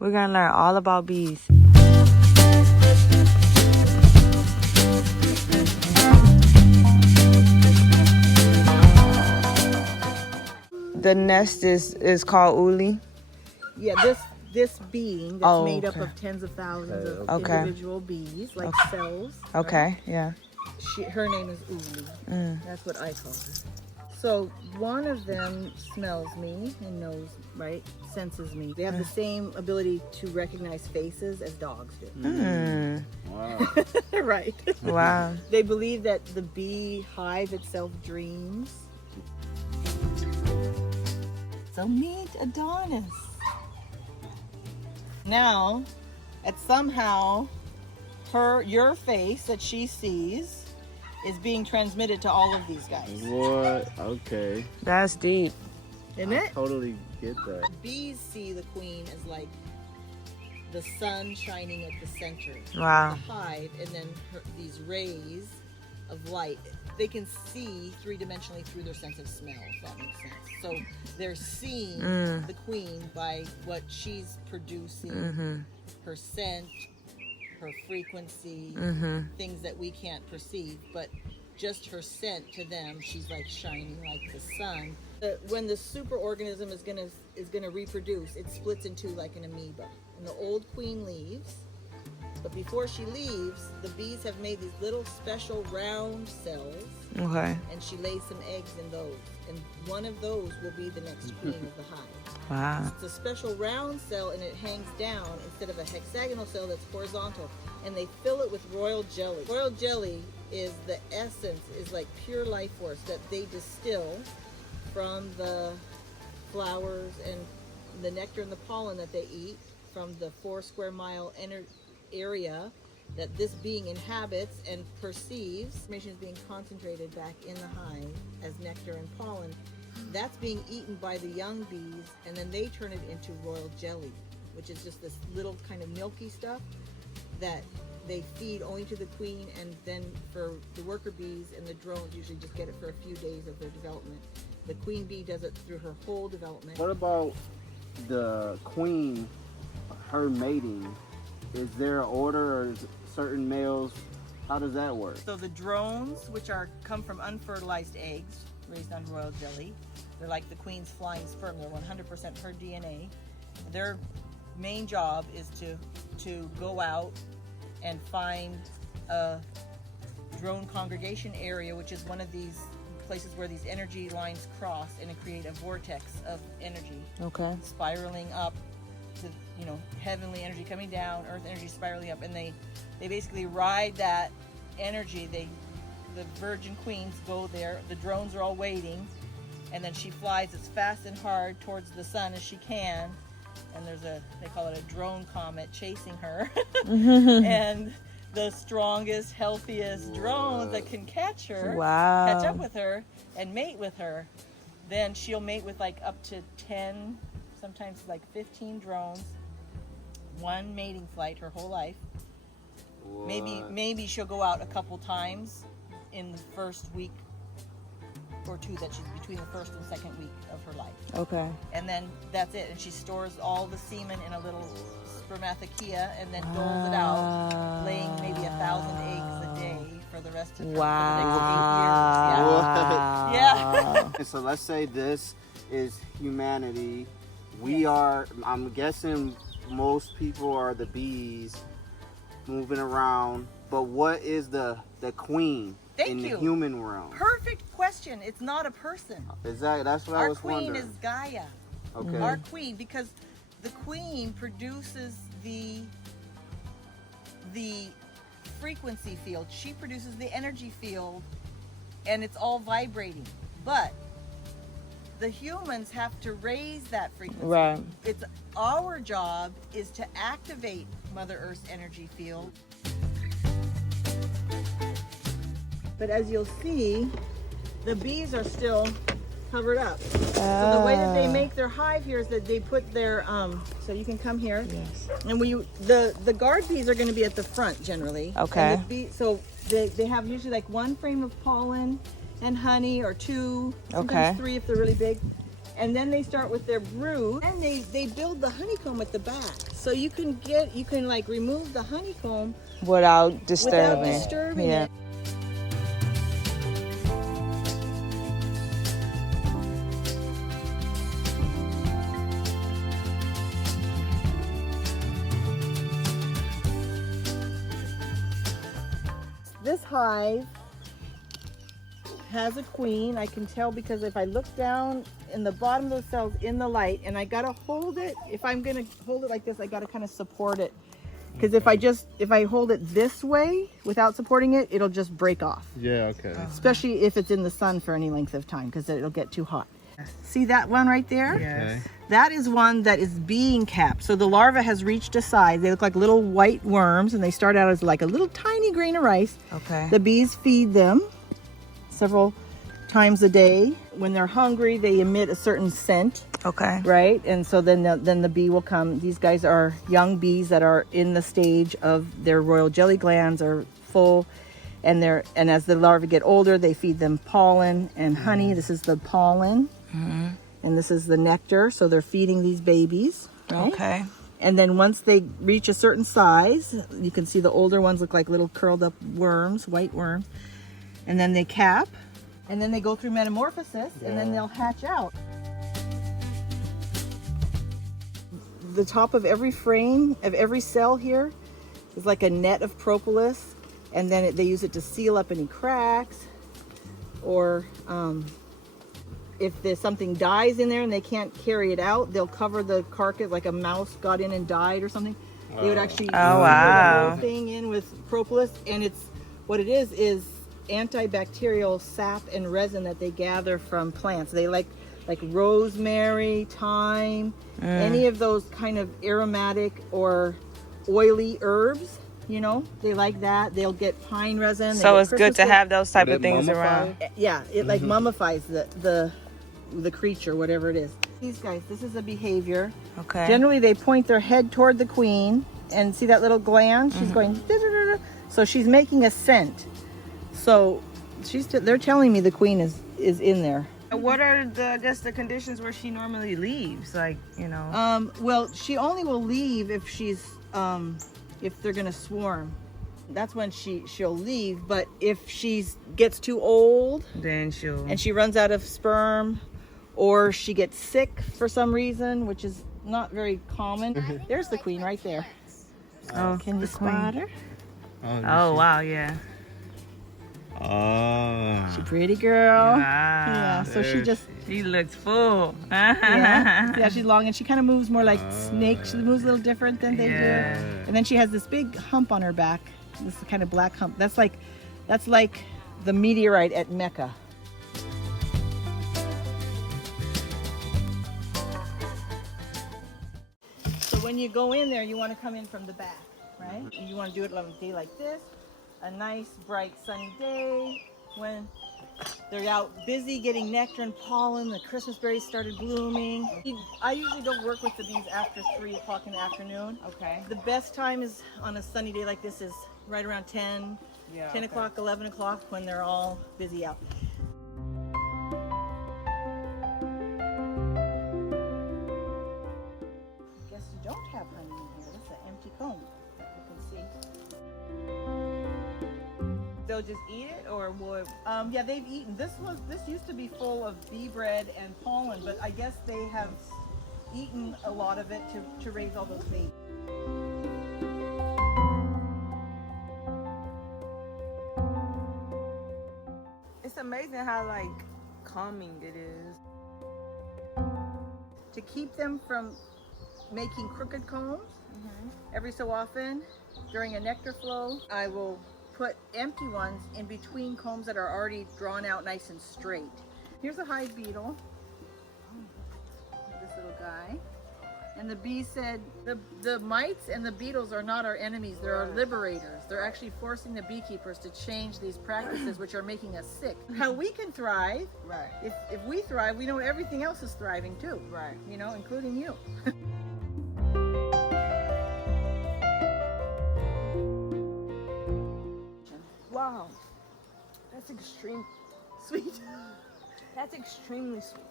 We're gonna learn all about bees. The nest is called uli. Yeah, this being that's made up of tens of thousands of individual bees, like cells. Okay, right? yeah. Her name is Uli. That's what I call her. So one of them smells me and knows, right? Senses me. They have the same ability to recognize faces as dogs do. Wow. Right. Wow. They believe that the bee hive itself dreams. So meet Adonis. Now, somehow your face that she sees is being transmitted to all of these guys. What? Okay. That's deep. Isn't it? Totally get that. Bees see the queen as like the sun shining at the center Wow. of the hive, and then these rays of light. They can see three-dimensionally through their sense of smell, if that makes sense. So they're seeing the queen by what she's producing, her scent, her frequency, things that we can't perceive, but just her scent to them, she's like shining like the sun. When the superorganism is gonna reproduce, it splits into like an amoeba, and the old queen leaves. But before she leaves, the bees have made these little special round cells. Okay. And she lays some eggs in those. And one of those will be the next queen of the hive. Wow. It's a special round cell, and it hangs down instead of a hexagonal cell that's horizontal. And they fill it with royal jelly. Royal jelly is the essence, is like pure life force that they distill from the flowers and the nectar and the pollen that they eat from the 4 square mile area that this being inhabits and perceives. Information is being concentrated back in the hive as nectar and pollen. That's being eaten by the young bees, and then they turn it into royal jelly, which is just this little kind of milky stuff that they feed only to the queen, and then for the worker bees and the drones usually just get it for a few days of their development. The queen bee does it through her whole development. What about the queen, her mating? Is there an order, or is certain males? How does that work? So the drones, which come from unfertilized eggs raised on royal jelly, they're like the queen's flying sperm. They're 100% her DNA. Their main job is to go out and find a drone congregation area, which is one of these places where these energy lines cross and create a vortex of energy. Okay. Spiraling up to, heavenly energy coming down, earth energy spiraling up, and they basically ride that energy. The virgin queens go there, the drones are all waiting, and then she flies as fast and hard towards the sun as she can, and they call it a drone comet chasing her. And the strongest, healthiest drones that can catch her, catch up with her and mate with her, then she'll mate with like up to 10, sometimes like 15 drones, one mating flight her whole life. Maybe she'll go out a couple times in the first week or two that she's between the first and second week of her life. Okay. And then that's it. And she stores all the semen in a little spermathecae and then doles it out, laying maybe 1,000 eggs a day for the rest of the next 8 years. Yeah. And so let's say this is humanity. We are, I'm guessing most people are the bees moving around, but what is the queen in the human realm? Perfect question. It's not a person. That's what I was wondering. Our queen is Gaia. Okay. Our queen, because the queen produces the frequency field. She produces the energy field, and it's all vibrating. But the humans have to raise that frequency. Right. It's our job is to activate Mother Earth's energy field. But as you'll see, the bees are still covered up. So the way that they make their hive here is that they put their so you can come here. Yes. And the guard bees are going to be at the front generally. Okay. And so they have usually like one frame of pollen and honey, or two, sometimes 3 if they're really big. And then they start with their brood, and they build the honeycomb at the back. So you can like remove the honeycomb Without disturbing. without disturbing Yeah. it. This hive has a queen. I can tell because if I look down in the bottom of the cells in the light, and I gotta hold it, if I'm gonna hold it like this, I gotta kind of support it. Because if I hold it this way without supporting it, it'll just break off. Yeah, okay. Especially if it's in the sun for any length of time, because it'll get too hot. See that one right there? Yes. That is one that is being capped. So the larva has reached a size. They look like little white worms, and they start out as like a little tiny grain of rice. Okay. The bees feed them several times a day. When they're hungry, they emit a certain scent, Okay. right? And so then the bee will come. These guys are young bees that are in the stage of their royal jelly glands are full, and as the larvae get older, they feed them pollen and honey. This is the pollen. And this is the nectar, so they're feeding these babies. Right? Okay. And then once they reach a certain size, you can see the older ones look like little curled up worms, white worms. And then they cap, and then they go through metamorphosis, and then they'll hatch out. The top of every frame, of every cell here, is like a net of propolis, and then they use it to seal up any cracks, or if there's something dies in there and they can't carry it out, they'll cover the carcass, like a mouse got in and died or something. They would actually seal the whole thing in with propolis, and what it is antibacterial sap and resin that they gather from plants. They like rosemary, thyme, any of those kind of aromatic or oily herbs. You know, they like that. They'll get pine resin. So it's good to have those type of things around. Yeah, it like mummifies the creature, whatever it is. These guys, this is a behavior. Okay. Generally, they point their head toward the queen, and see that little gland? She's going, da-da-da-da. So she's making a scent. So they're telling me the queen is in there. What are the conditions where she normally leaves? Like, you know. Well, she only will leave if if they're gonna swarm. That's when she'll leave. But if she gets too old, Then she'll. and she runs out of sperm, or she gets sick for some reason, which is not very common. There's the queen right there. Oh, Can you spot her? Oh wow, yeah. Oh. She's a pretty girl. Wow. Yeah, so She looks full. yeah, she's long, and she kind of moves more like snake. She moves a little different than they do. And then she has this big hump on her back. This kind of black hump. That's like the meteorite at Mecca. So when you go in there, you want to come in from the back, right? You want to do it on a day like this, a nice, bright, sunny day when they're out busy getting nectar and pollen. The Christmas berries started blooming. I usually don't work with the bees after 3 o'clock in the afternoon. Okay. The best time is on a sunny day like this is right around 10 o'clock, 11 o'clock when they're all busy out. Guess you don't have honey in here. That's an empty comb that you can see. They'll just eat it, or what? Yeah, they've eaten. This used to be full of bee bread and pollen, but I guess they have eaten a lot of it to raise all those babies. It's amazing how like calming it is. To keep them from making crooked combs, every so often during a nectar flow, I will put empty ones in between combs that are already drawn out nice and straight. Here's a hive beetle, this little guy. And the bee said the mites and the beetles are not our enemies, they're our liberators. They're actually forcing the beekeepers to change these practices which are making us sick. How we can thrive, Right. if we thrive, we know everything else is thriving too. Right. You know, including you. Wow. That's extreme. Sweet. That's extremely sweet.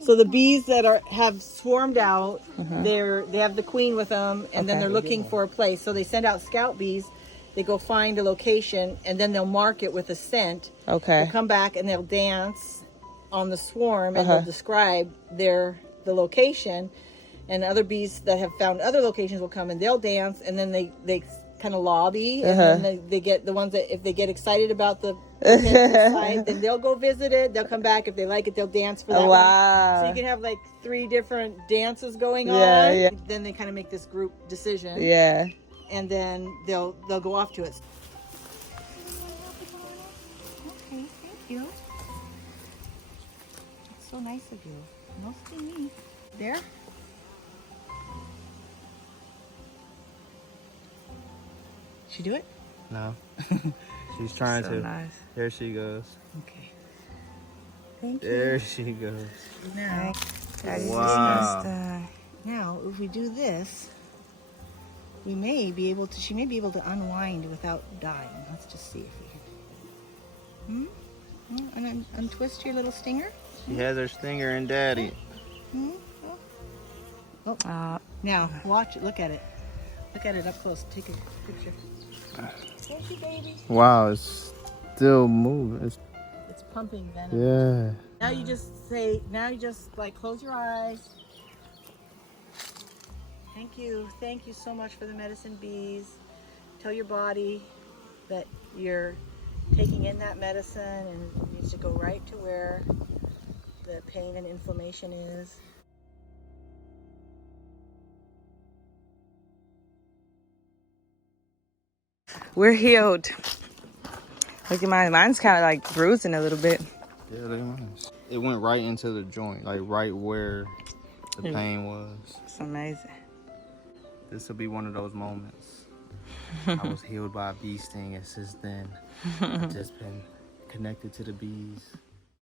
So the bees that have swarmed out, they have the queen with them, and then they're looking for a place. So they send out scout bees. They go find a location, and then they'll mark it with a scent. Okay. They'll come back and they'll dance on the swarm, and they'll describe the location. And other bees that have found other locations will come and they'll dance, and then they kind of lobby, and then they get the ones that if they get excited about the potential site, then they'll go visit it. They'll come back if they like it. They'll dance for that one. So you can have like 3 different dances going on. Yeah. Then they kind of make this group decision. Yeah. And then they'll go off to it. Okay, thank you. That's so nice of you. Mostly me. There. She do it? No. She's trying So to. nice. There she goes. Okay. Thank you. There she goes. Now, Wow. now if we do this, we may be able to. She may be able to unwind without dying. Let's just see if we can. And untwist your little stinger. She has her stinger and daddy. Now watch it. Look at it. Look at it up close. Take a picture. Thank you, baby. Wow, it's still moving. It's pumping venom. Yeah. Now you just like close your eyes. Thank you. Thank you so much for the medicine bees. Tell your body that you're taking in that medicine and it needs to go right to where the pain and inflammation is. We're healed. Look at mine. Mine's kind of like bruising a little bit. Yeah, they was. It went right into the joint, like right where the pain was. It's amazing. This will be one of those moments. I was healed by a bee sting, and since then, I've just been connected to the bees.